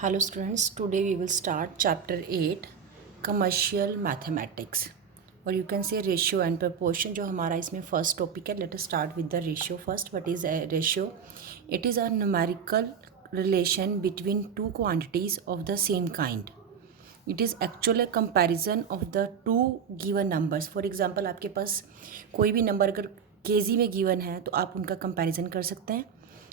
Hello students, today we will start chapter 8 commercial mathematics or you can say ratio and proportion जो हमारा इसमें first topic है. Let us start with the ratio first. What is a ratio? It is a numerical relation between two quantities of the same kind. It is actually a comparison of the two given numbers. For example, आपके पास कोई भी number अगर KG में given है तो आप उनका comparison कर सकते हैं.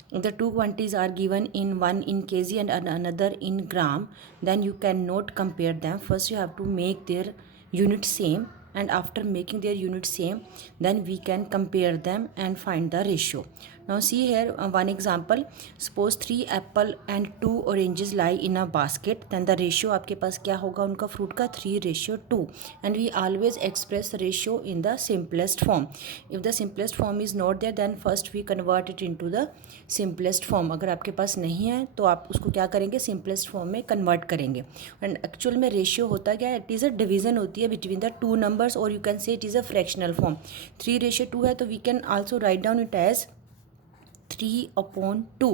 If the two quantities are given in one in kg and another in gram, then you cannot compare them. First you have to make their unit same, and after making their unit same, then we can compare them and find the ratio. Now see here one example. Suppose 3 apple and 2 oranges lie in a basket. Then the ratio आपके पास क्या होगा उनका fruit का 3:2. And we always express ratio in the simplest form. If the simplest form is not there, then first we convert it into the simplest form. अगर आपके पास नहीं है तो आप उसको क्या करेंगे, simplest form में convert करेंगे. And actual में ratio होता क्या है, it is a division होती है between the two numbers, or you can say it is a fractional form. 3:2 है तो we can also write down it as 3/2.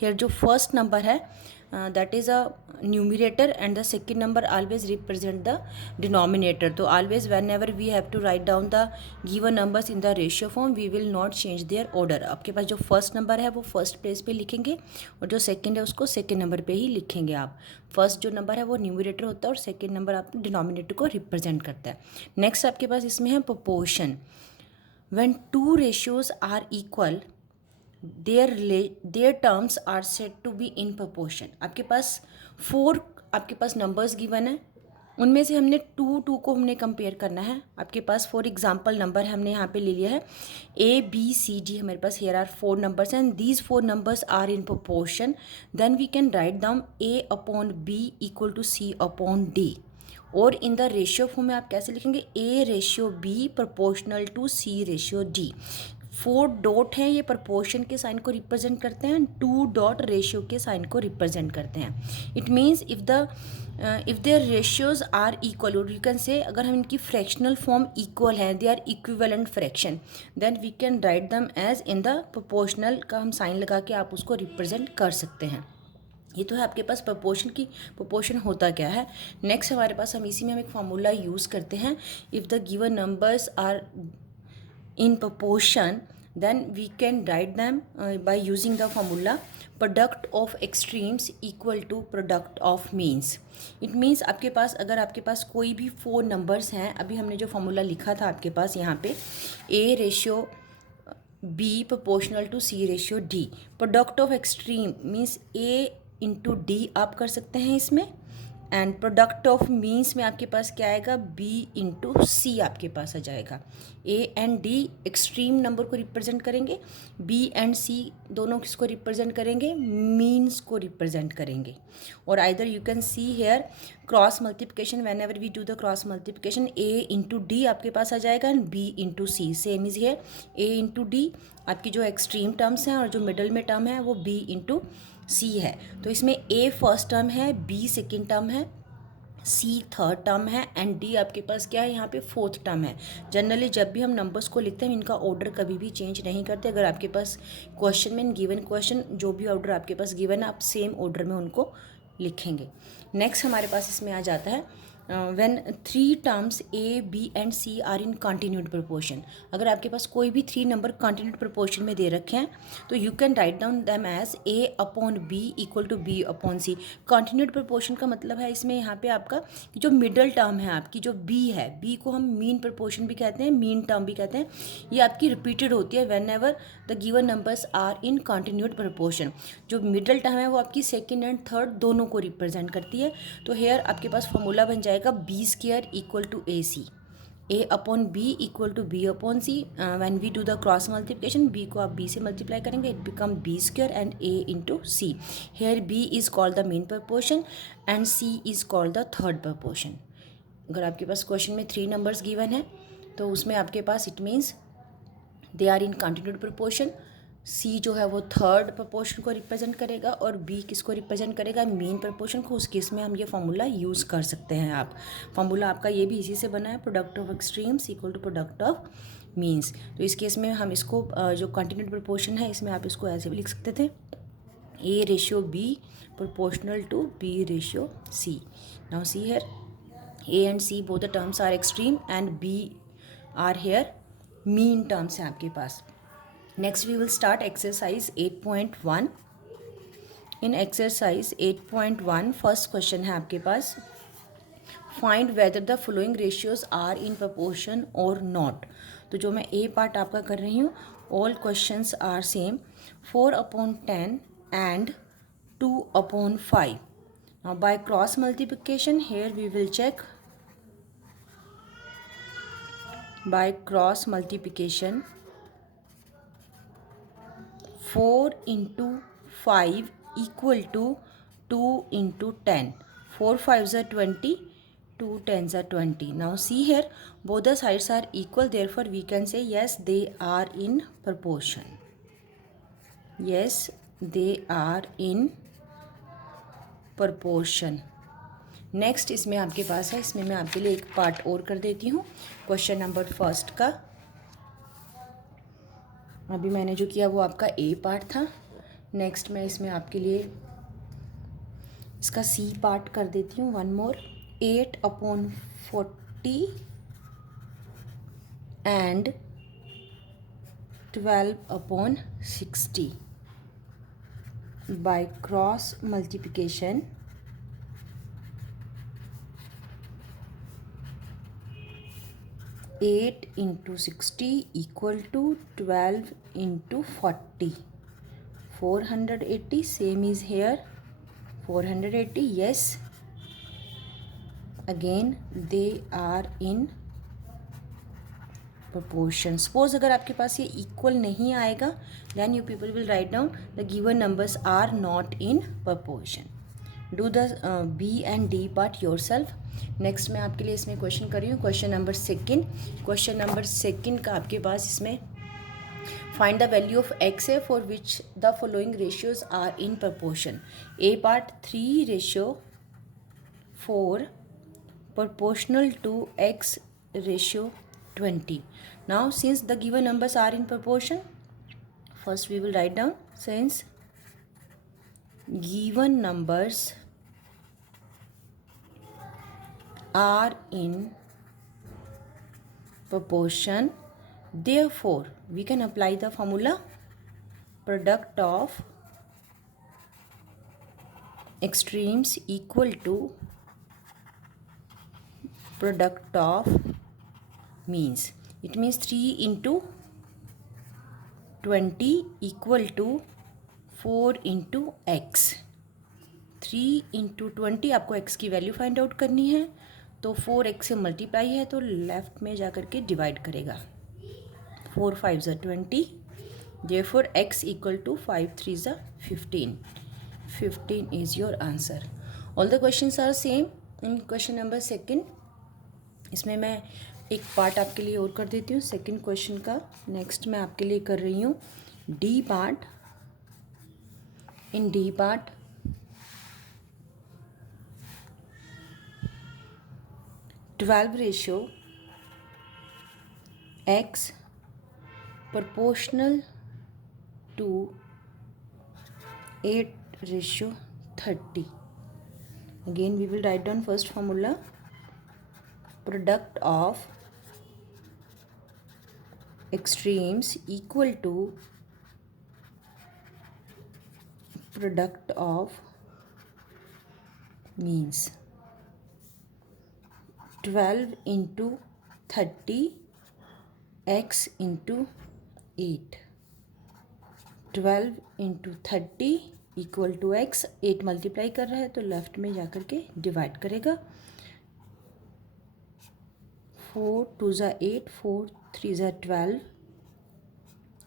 Here जो first number है that is a numerator and the second number always represent the denominator. तो always whenever we have to write down the given numbers in the ratio form, we will not change their order. आपके पास जो first number है वो first place पे लिखेंगे और जो second है उसको second number पे ही लिखेंगे आप. फर्स्ट जो नंबर है वो न्यूमरेटर होता है और सेकेंड नंबर आप डिनोमिनेटर को रिप्रेजेंट करता है. नेक्स्ट आपके पास इसमें है proportion. When two ratios are equal, their terms are said to be in proportion. आपके पास 4 आपके पास नंबर्स गिवन है, उनमें से हमने टू को हमने कंपेयर करना है. आपके पास फॉर एग्जांपल नंबर हमने यहाँ पे ले लिया है ABCD. हमारे पास here are 4 numbers and these 4 numbers are in proportion. Then we can write down A/B equal to C/D. और इन द रेशियो फॉर्म में आप कैसे लिखेंगे, A/B proportional to C/D. 4 dot हैं ये प्रपोर्शन के साइन को रिप्रेजेंट करते हैं, 2 डॉट रेशियो के साइन को रिप्रेजेंट करते हैं. It means if their ratios are equal, और यू कैन से अगर हम इनकी फ्रैक्शनल फॉर्म इक्वल हैं, they are equivalent fraction, then we can write them as in the proportional का हम साइन लगा के आप उसको रिप्रेजेंट कर सकते हैं. ये तो है आपके पास प्रोपोर्शन होता क्या है. नेक्स्ट हमारे पास हम इसी में हम एक फार्मूला यूज़ करते हैं. If the given numbers are in proportion, then we can write them by using the formula product of extremes equal to product of means. It means आपके पास अगर आपके पास कोई भी 4 नंबर्स हैं, अभी हमने जो फार्मूला लिखा था आपके पास यहाँ पे A/B proportional to C/D. Product of extreme means A/D आप कर सकते हैं इसमें, एंड प्रोडक्ट ऑफ मीन्स में आपके पास क्या आएगा, B/C आपके पास आ जाएगा. A and D extreme number को रिप्रेजेंट करेंगे, B एंड C दोनों किसको रिप्रेजेंट करेंगे, मीन्स को रिप्रेजेंट करेंगे. और either you can see here cross multiplication, whenever we do the cross multiplication A/D आपके पास आ जाएगा and B/C. Same is here A/D आपकी जो एक्सट्रीम टर्म्स हैं और जो मिडल में टर्म है वो B/C है. तो इसमें A फर्स्ट टर्म है, B सेकेंड टर्म है, C थर्ड टर्म है एंड D आपके पास क्या है यहाँ पे फोर्थ टर्म है. जनरली जब भी हम नंबर्स को लिखते हैं इनका ऑर्डर कभी भी चेंज नहीं करते. अगर आपके पास क्वेश्चन में गिवन क्वेश्चन जो भी ऑर्डर आपके पास गिवन है आप सेम ऑर्डर में उनको लिखेंगे. नेक्स्ट हमारे पास इसमें आ जाता है when 3 terms A, B and C are in continued proportion. अगर आपके पास कोई भी 3 नंबर continued proportion में दे रखे हैं तो you can write down them as A/B equal to B/C. continued proportion का मतलब है इसमें यहाँ पे आपका जो मिडल टर्म है आपकी जो B है, B को हम मीन proportion भी कहते हैं, मीन टर्म भी कहते हैं. ये आपकी रिपीटेड होती है whenever the given numbers are in continued proportion. जो मिडल टर्म है वो आपकी सेकेंड एंड थर्ड दोनों को रिप्रेजेंट करती है. तो हेयर आपके पास फॉर्मूला बन जाएगा B² equal to AC. A/B equal to B/C. When we do the cross multiplication, B को आप B से मल्टीप्लाई करेंगे, it become B² and A/C. Here B is called the mean proportion and C is called the third proportion. अगर आपके पास question में 3 numbers given है तो उसमें आपके पास it means they are in continued proportion. C जो है वो थर्ड प्रपोर्शन को रिप्रेजेंट करेगा और B किसको रिप्रेजेंट करेगा, मेन प्रपोर्शन को. उस केस में हम ये फार्मूला यूज़ कर सकते हैं. आप फार्मूला आपका ये भी इसी से बना है, product of extremes equal to product of means. तो इस केस में हम इसको जो कंटिन्यूड प्रपोर्शन है इसमें आप इसको ऐसे भी लिख सकते थे A ratio B proportional to B ratio C. Now see here, A and C both the terms are extreme and B are here mean terms हैं आपके पास. Next we will start exercise 8.1. In exercise 8.1 first question है आपके पास, find whether the following ratios are in proportion or not. तो जो मैं A part आपका कर रही हूँ, all questions are same, 4/10 and 2/5. Now by cross multiplication, here we will check. By cross multiplication, 4 into 5 equal to 2 into 10. 4 5s are 20, 2 10s are 20. Now see here, both the sides are equal, therefore we can say yes, they are in proportion. Yes, they are in proportion. Next इसमें आपके पास है, इसमें मैं आपके लिए एक part और कर देती हूँ क्वेश्चन नंबर फर्स्ट का. अभी मैंने जो किया वो आपका ए पार्ट था. नेक्स्ट मैं इसमें आपके लिए इसका सी पार्ट कर देती हूँ. One more, 8/40 and 12/60. By cross multiplication, 8 into 60 equal to 12 into 40. 480, same is here, 480. Yes, again they are in proportion. Suppose अगर आपके पास ये equal नहीं आएगा, then you people will write down the given numbers are not in proportion. Do the B and D part yourself. Next मैं आपके लिए इसमें question कर रही हूँ question number second. Question number second का आपके पास इसमें find the value of x है for which the following ratios are in proportion. A part 3:4 proportional to x ratio 20. Now since the given numbers are in proportion, first we will write down, since given numbers are in proportion, therefore we can apply the formula product of extremes equal to product of means. It means 3 into 20 equal to 4 into x. 3 into 20 आपको x की value find out करनी है, तो 4x से multiply है तो left में जाकर के डिवाइड करेगा. 4 5s are 20, therefore x equal to 5 3s are 15. 15 is your answer. All the questions are same. In question number second, इसमें मैं एक पार्ट आपके लिए और कर देती हूँ सेकंड क्वेश्चन का. नेक्स्ट मैं आपके लिए कर रही हूँ D part. In D part, twelve ratio x proportional to 8:30. Again we will write down first formula, product of extremes equal to product of means. 12 into 30 x into 8. 12 into 30 equal to x. 8 multiply कर रहा है तो left में जाकर के divide करेगा. 4 2s are 8, 4 3s are 12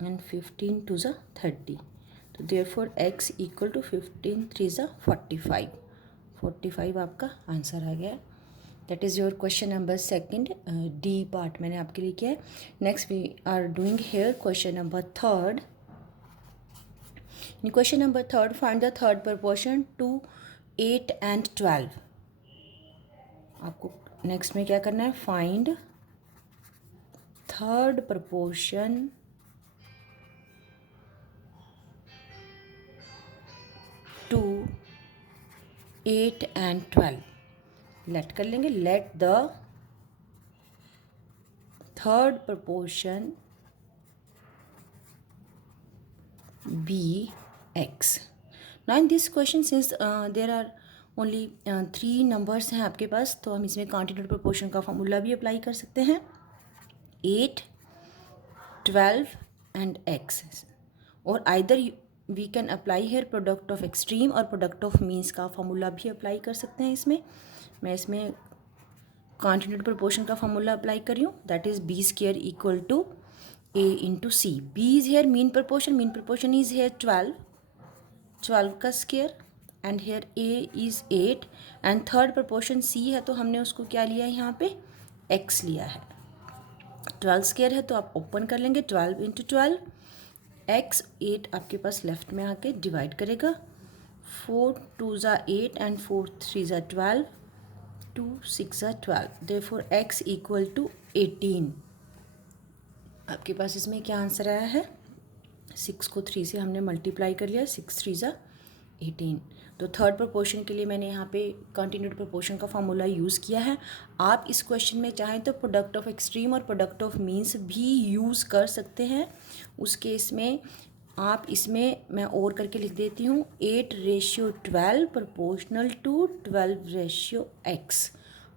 and 15 2s are 30. तो therefore x equal to 15 3s are 45. 45 आपका आंसर आ गया. That is your question number second. D part मैंने आपके लिए किया है. Next we are doing here question number third. In question number third, find the third proportion to 8 and 12. आपको next में क्या करना है, find third proportion 2, 8 and 12 let कर लेंगे. Let the third proportion be x. Now in this question, since there are only 3 numbers हैं आपके पास, तो हम इसमें continued proportion का फॉर्मूला भी अप्लाई कर सकते हैं. 8, 12 and x. और either we can apply here product of extreme और product of means का फॉर्मूला भी अप्लाई कर सकते हैं इसमें. मैं इसमें continued proportion का फॉर्मूला अप्लाई कर रही हूँ. That is b square equal to a into c. b is here mean proportion. Mean proportion is here 12 का square and here a is 8 and third proportion c है तो हमने उसको क्या लिया है यहाँ पे x लिया है. 12 स्केयर है तो आप ओपन कर लेंगे. 12 इंटू 12 x 8 आपके पास लेफ्ट में आके डिवाइड करेगा. 4 2 ज़ा 8 एंड 4 3 ज़ा 12 2 6 ज़ा 12. Therefore x equal to 18. आपके पास इसमें क्या आंसर आया है. 6 को 3 से हमने मल्टीप्लाई कर लिया. 6 3 ज़ा 18. तो थर्ड प्रोपोर्शन के लिए मैंने यहाँ पे कंटिन्यूड प्रोपोर्शन का फार्मूला यूज़ किया है. आप इस क्वेश्चन में चाहें तो प्रोडक्ट ऑफ एक्सट्रीम और प्रोडक्ट ऑफ मीन्स भी यूज़ कर सकते हैं. उस केस में आप इसमें मैं और करके लिख देती हूँ 8:12 प्रोपोर्शनल टू 12:x.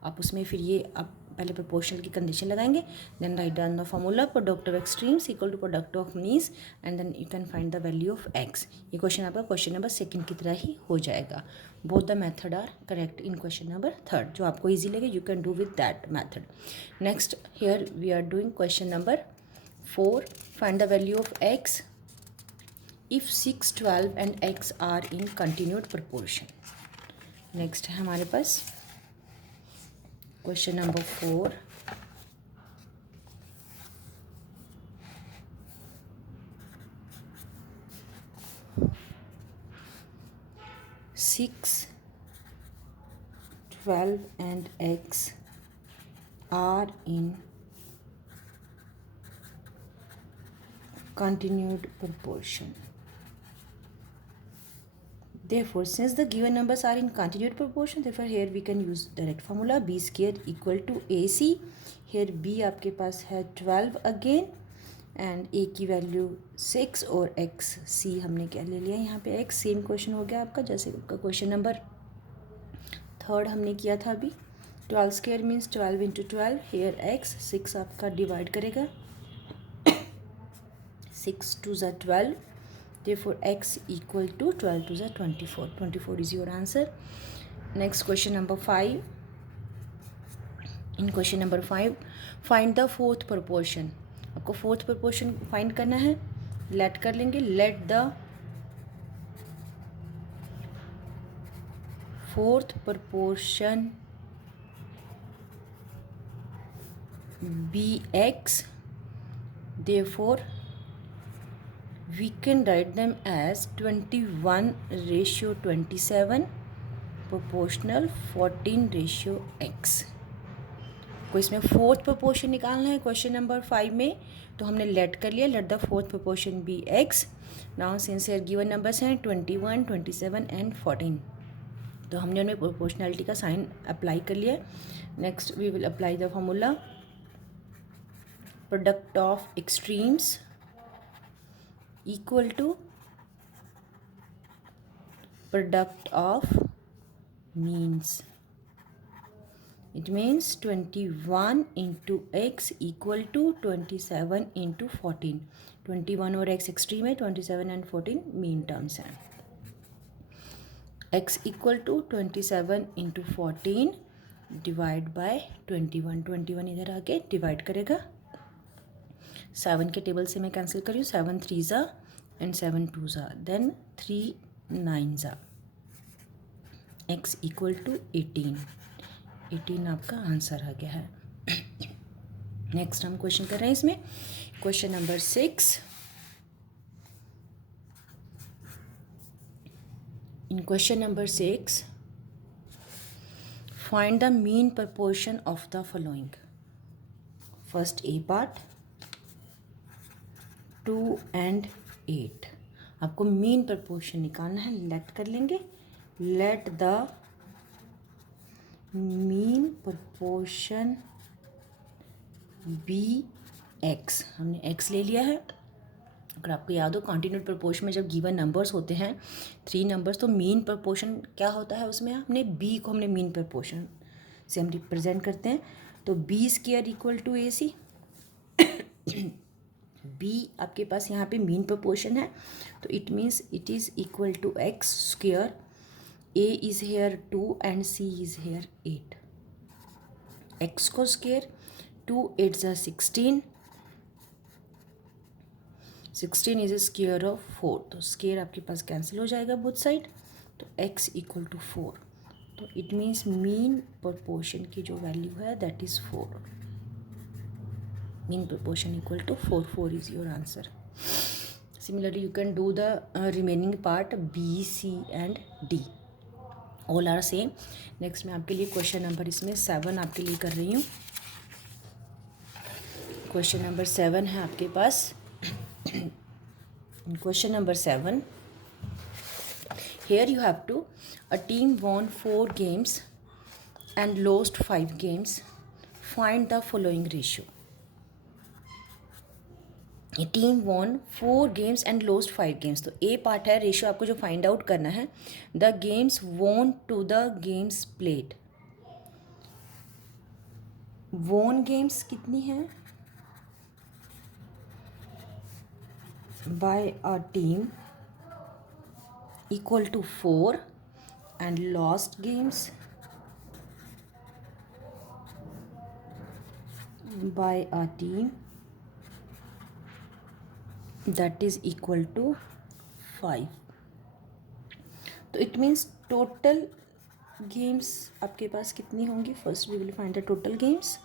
आप उसमें फिर ये आप पहले प्रोपोर्शनल की कंडीशन लगाएंगे. Then write down the formula product of extremes equal to product of means and then you can find the value of x. ये क्वेश्चन आपका क्वेश्चन नंबर 2 की तरह ही हो जाएगा. Both the method are correct in question number 3. जो आपको easy लगे you can do with that method. Next here we are doing question number 4. Find the value of x if 6 12 and x are in continued proportion. Next है हमारे पास question number 4. Six, 12 and x are in continued proportion. Therefore, since the given numbers are in continued proportion, therefore here we can use direct formula b square equal to ac. Here b आपके पास है 12 again and a की value 6 और x c हमने क्या ले लिया यहाँ पे x. सेम क्वेश्चन हो गया आपका जैसे आपका क्वेश्चन नंबर 3 हमने किया था अभी. 12 square means 12 into 12. Here x 6 आपका डिवाइड करेगा. 6 2 ज़ा 12. Therefore x equal to 12 to the 24. 24 is your answer. Next question number 5. In question number 5, find the fourth proportion. आपको fourth proportion find करना है. let कर लेंगे. let the fourth proportion be x. Therefore we can write them as 21:27 proportional 14:x. को इसमें fourth proportion निकालना है question number 5 में. तो हमने लेट कर लिया. Let the fourth proportion be x. Now since here given numbers हैं 21 27 एंड 14. तो हमने उनमें प्रोपोर्शनलिटी का साइन अप्लाई कर लिया. Next we will apply the formula product of extremes equal to product of means. It means 21 into x equal to 27 into 14. 21 और x extreme है. 27 and 14 mean terms हैं. x equal to 27 into 14 divide by 21. 21 इधर आके divide करेगा. 7 के table से मैं cancel करी हूँ. 7 3 ज़ा एंड 7 2 ज़ा. देन 3 9 ज़ा. x equal to 18. 18 आपका आंसर आ गया है. नेक्स्ट हम क्वेश्चन कर रहे हैं इसमें question number 6. In question number 6 find the mean proportion of the following. First A part 2 and 8. आपको मीन प्रपोर्शन निकालना है। लेट कर लेंगे, let the mean proportion be x. हमने एक्स ले लिया है। अगर आपको याद हो कॉन्टिन्यूड प्रपोर्शन में जब गिवन नंबर्स होते हैं 3 नंबर्स, तो मीन प्रपोर्शन क्या होता है उसमें, हमने बी को हमने मीन प्रपोर्शन से हम रिप्रेजेंट करते हैं। तो B square equal to A C. B आपके पास यहाँ पे मीन प्रपोर्शन है, तो it means it is equal to x square. A is here 2 and C is here 8। X को स्क्वायर, 2 8 ज़ा 16, 16 इज स्क्वायर ऑफ 4, तो स्क्वायर आपके पास कैंसिल हो जाएगा बोथ साइड, तो x इक्वल टू 4। तो इट मीन्स मीन प्रोपोर्शन की जो वैल्यू है that is 4। Mean proportion equal to 4, 4 is your answer. Similarly you can do the remaining part B, C and D, all are same. Next मैं आपके लिए question number इसमें 7 आपके लिए कर रही हूँ। क्वेश्चन नंबर 7 है आपके पास। Question number 7. Here you have to, a team won 4 games and lost 5 games. Find the following ratio. A team won 4 games and lost 5 games. तो A पार्ट है, रेशियो आपको जो फाइंड आउट करना है, the games won to the games played. won games कितनी है by a team equal to 4 and lost games by a team that is equal to 5. तो it means total games आपके पास कितनी होंगी, first we will find the total games.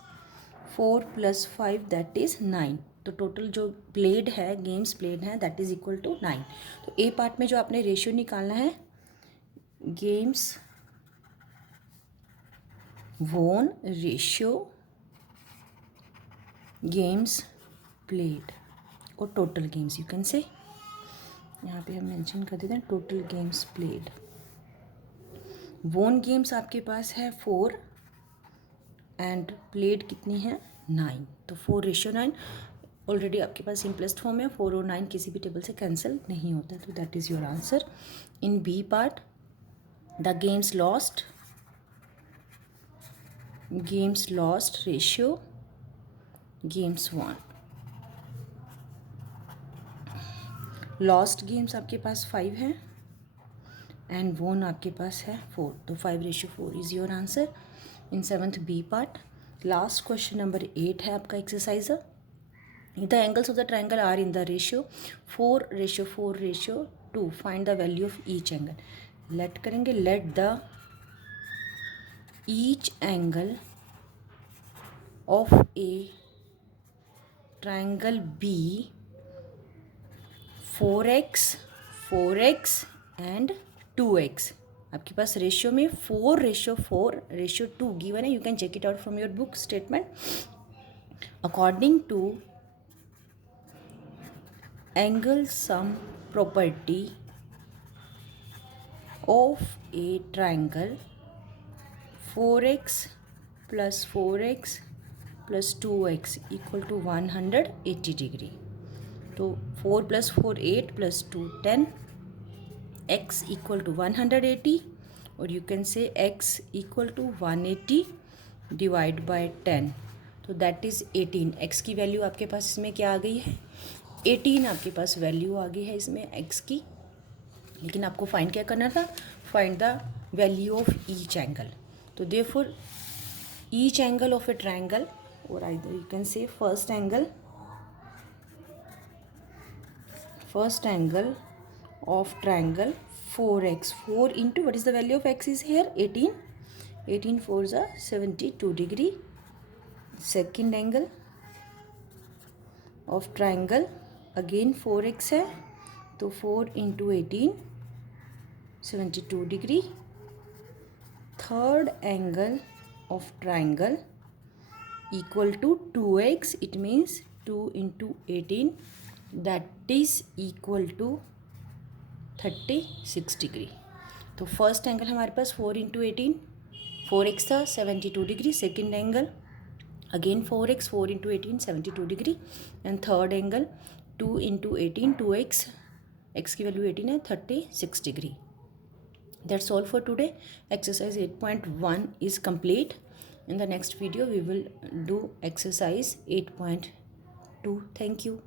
4 + 5 that is 9। तो total जो played है, गेम्स प्लेड हैं, that is equal to 9। तो ए पार्ट में जो आपने रेशियो निकालना है, गेम्स वोन रेशियो गेम्स प्लेड और टोटल गेम्स, यू कैन से यहाँ पे हम मेंशन कर देते हैं टोटल गेम्स प्लेड। वोन गेम्स आपके पास है 4 एंड प्लेड कितनी है 9, तो 4:9 ऑलरेडी आपके पास सिंपलेस्ट फॉर्म है। 4 और 9 किसी भी टेबल से कैंसिल नहीं होता, तो that is your answer. In B part, the games lost ratio games won. Lost games आपके पास 5 है एंड वोन आपके पास है 4, तो 5:4 is your answer in 7th B part. Last question number 8 है आपका exercise. The angles of the triangle are in the ratio 4:4:2। Find the value of each angle. Let करेंगे, let the each angle of a triangle be 4x, 4x and 2x। आपके पास ratio में 4:4:2 given है, you can check it out from your book statement. According to angle sum property of a triangle 4x + 4x + 2x equal to 180 degree. तो 4 + 4 8 + 2 10, x equal to 180 और you can say x equal to 180 divide by 10, तो that is 18। x की value आपके पास इसमें क्या आ गई है, 18 आपके पास वैल्यू आ गई है इसमें x की। लेकिन आपको फाइंड क्या करना था, find the value of each angle. तो therefore each angle of a triangle, और either you can say first angle of triangle 4x, 4 into what is the value of x is here 18, 18 4s are 72 degree। second angle of triangle again 4x है, तो 4 into 18 72 degree। third angle of triangle equal to 2x, it means 2 into 18 that is equal to 36 degree. तो first angle हमारे पास 4 into 18 4x था 72 degree, second angle again 4x 4 into 18 72 degree, and third angle 2 into 18 2x, x की value 18 है 36 degree. That's all for today. Exercise 8.1 is complete. In the next video we will do exercise 8.2. Thank you.